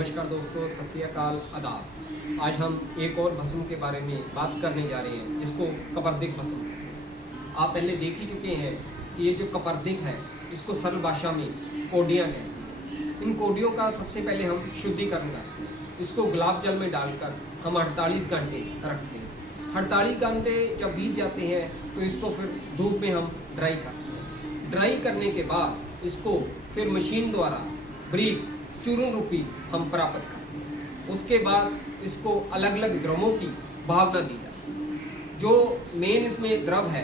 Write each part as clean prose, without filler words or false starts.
नमस्कार दोस्तों, सत श्री अकाल, आदाब। आज हम एक और भस्म के बारे में बात करने जा रहे हैं, जिसको कपर्दिक भस्म। आप पहले देख ही चुके हैं कि ये जो कपर्दिक है, इसको सरल भाषा में कोडियाँ कहते हैं। इन कोडियों का सबसे पहले हम शुद्धिकरण करते हैं। इसको गुलाब जल में डालकर हम 48 घंटे रखते हैं। 48 घंटे जब बीत जाते हैं तो इसको फिर धूप में हम ड्राई करते हैं। ड्राई करने के बाद इसको फिर मशीन द्वारा बारीक चूर्ण रूपी हम प्राप्त करते हैं। उसके बाद इसको अलग अलग द्रवों की भावना दी जाती है। जो मेन इसमें द्रव है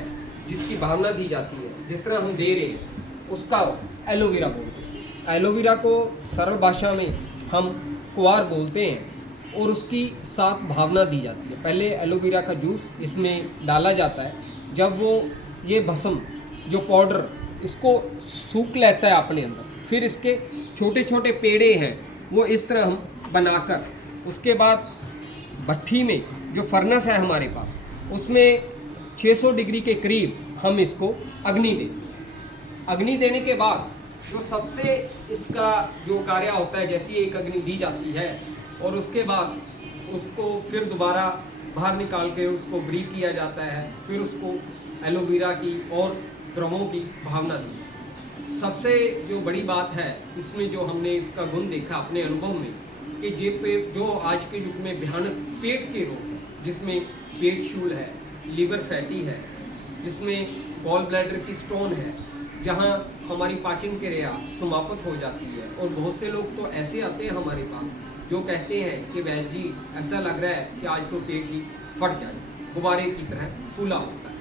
जिसकी भावना दी जाती है, जिस तरह हम दे रहे हैं, उसका एलोवेरा बोलते हैं। एलोवेरा को सरल भाषा में हम कुआर बोलते हैं और उसकी साथ भावना दी जाती है। पहले एलोवेरा का जूस इसमें डाला जाता है। जब वो ये भस्म जो पाउडर इसको सूख लेता है अपने अंदर, फिर इसके छोटे छोटे पेड़े हैं वो इस तरह हम बनाकर, उसके बाद भट्ठी में जो फर्नेस है हमारे पास, उसमें 600 डिग्री के करीब हम इसको अग्नि देते हैं। अग्नि देने के बाद जो सबसे इसका जो कार्य होता है, जैसी एक अग्नि दी जाती है और उसके बाद उसको फिर दोबारा बाहर निकाल के उसको ब्रीक किया जाता है। फिर उसको एलोवेरा की और द्रवों की भावना दी। सबसे जो बड़ी बात है इसमें, जो हमने इसका गुण देखा अपने अनुभव में, कि जो आज के युग में भयानक पेट के रोग हैं, जिसमें पेट शूल है, लीवर फैटी है, जिसमें गॉल ब्लैडर की स्टोन है, जहां हमारी पाचन क्रिया समाप्त हो जाती है। और बहुत से लोग तो ऐसे आते हैं हमारे पास जो कहते हैं कि वैद्य जी, ऐसा लग रहा है कि आज तो पेट ही फट जाए, गुब्बारे की तरह फूला होता है।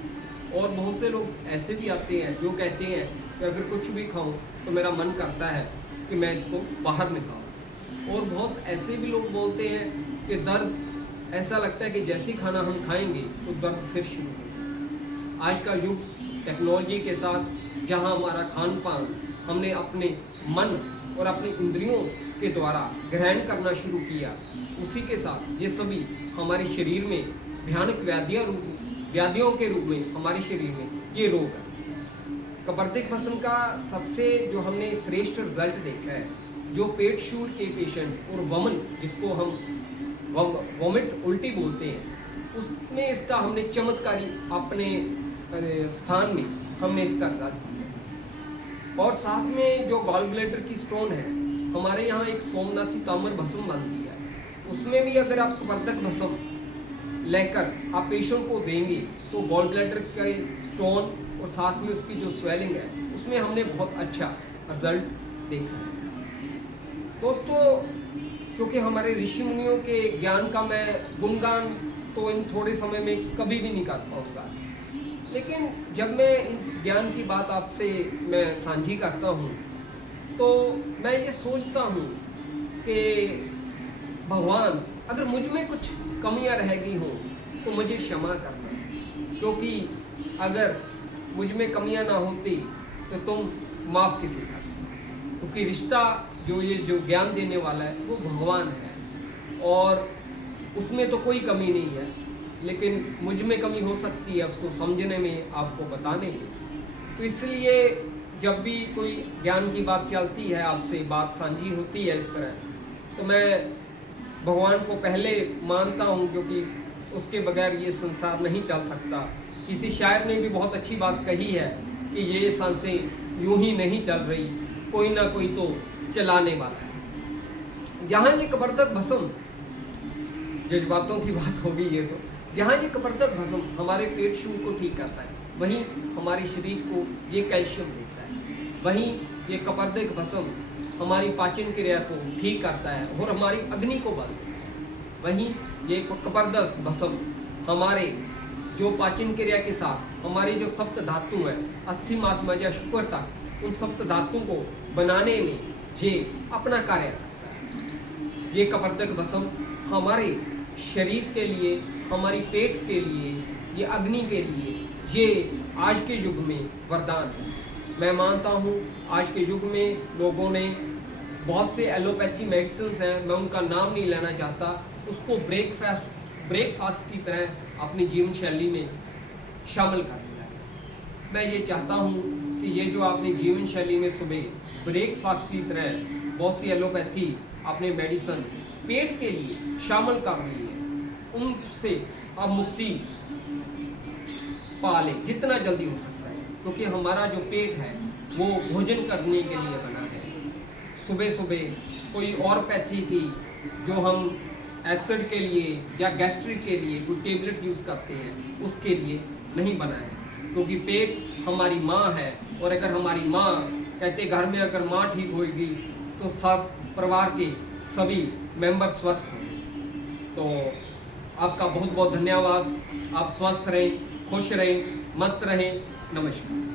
और बहुत से लोग ऐसे भी आते हैं जो कहते हैं कि अगर कुछ भी खाऊं तो मेरा मन करता है कि मैं इसको बाहर निकालूं। और बहुत ऐसे भी लोग बोलते हैं कि दर्द ऐसा लगता है कि जैसे ही खाना हम खाएंगे तो दर्द फिर शुरू हो। आज का युग टेक्नोलॉजी के साथ, जहां हमारा खान पान हमने अपने मन और अपनी इंद्रियों के द्वारा ग्रहण करना शुरू किया, उसी के साथ ये सभी हमारे शरीर में भयानक व्याधियों के रूप में हमारे शरीर में ये रोग है। कपर्दिक भस्म का सबसे जो हमने श्रेष्ठ रिजल्ट देखा है, जो पेट शूल के पेशेंट और वमन, जिसको हम वोमिट उल्टी बोलते हैं, उसमें इसका हमने चमत्कारी अपने स्थान में हमने इसका रिजल्ट दिया। और साथ में जो गॉल ब्लैडर की स्टोन है, हमारे यहाँ एक सोमनाथी ताम्र भस्म बनती है, उसमें भी अगर आप कपर्दिक भस्म लेकर आप पेशेंट को देंगे तो गॉल ब्लैडर का स्टोन और साथ में उसकी जो स्वेलिंग है, उसमें हमने बहुत अच्छा रिजल्ट देखा है। दोस्तों, क्योंकि हमारे ऋषि मुनियों के ज्ञान का मैं गुणगान तो इन थोड़े समय में कभी भी नहीं कर पाऊँगा, लेकिन जब मैं इन ज्ञान की बात आपसे मैं साझी करता हूँ तो मैं ये सोचता हूँ कि भगवान, अगर मुझ में कुछ कमियां रह गई हों तो मुझे क्षमा करना, क्योंकि अगर मुझ में कमियां ना होती तो तुम माफ़ किसे करते। क्योंकि रिश्ता जो ज्ञान देने वाला है वो भगवान है और उसमें तो कोई कमी नहीं है, लेकिन मुझ में कमी हो सकती है उसको समझने में, आपको बताने में। तो इसलिए जब भी कोई ज्ञान की बात चलती है, आपसे बात साझी होती है इस तरह, तो मैं भगवान को पहले मानता हूँ, क्योंकि उसके बगैर ये संसार नहीं चल सकता। किसी शायर ने भी बहुत अच्छी बात कही है कि ये सांसें यूं ही नहीं चल रही, कोई ना कोई तो चलाने वाला है। जहाँ ये कपर्दिक भस्म, जज्बातों की बात होगी ये तो, जहाँ ये कपर्दिक भस्म हमारे पेट शूल को ठीक करता है, वहीं हमारे शरीर को ये कैल्शियम देता है। वहीं ये कपर्दिक भस्म हमारी पाचन क्रिया को ठीक करता है और हमारी अग्नि को बल देता है। वहीं ये कपर्दिक भस्म हमारे जो पाचन क्रिया के साथ हमारी जो सप्त धातु है, अस्थि मांस मज्जा शुक्र तक, उन सप्त धातु को बनाने में ये अपना कार्य करता है। ये कपर्दिक भस्म हमारे शरीर के लिए, हमारी पेट के लिए, ये अग्नि के लिए, ये आज के युग में वरदान है। मैं मानता हूँ आज के युग में लोगों ने बहुत से एलोपैथी मेडिसिन हैं, मैं उनका नाम नहीं लेना चाहता, उसको ब्रेकफास्ट की तरह अपनी जीवन शैली में शामिल कर लिया है। मैं ये चाहता हूँ कि ये जो आपने जीवन शैली में सुबह ब्रेकफास्ट की तरह बहुत सी एलोपैथी अपने मेडिसिन पेट के लिए शामिल कर ली है, उनसे आप मुक्ति पा लें जितना जल्दी हो सकता है, क्योंकि हमारा जो पेट है वो भोजन करने के लिए बना है। सुबह सुबह कोई और पैथी की जो हम एसिड के लिए या गैस्ट्रिक के लिए कोई टेबलेट यूज़ करते हैं उसके लिए नहीं बना है, क्योंकि पेट हमारी माँ है। और अगर हमारी माँ, कहते घर में अगर माँ ठीक होगी तो सब परिवार के सभी मेंबर स्वस्थ होंगे। तो आपका बहुत बहुत धन्यवाद। आप स्वस्थ रहें, खुश रहें, मस्त रहें। नमस्कार।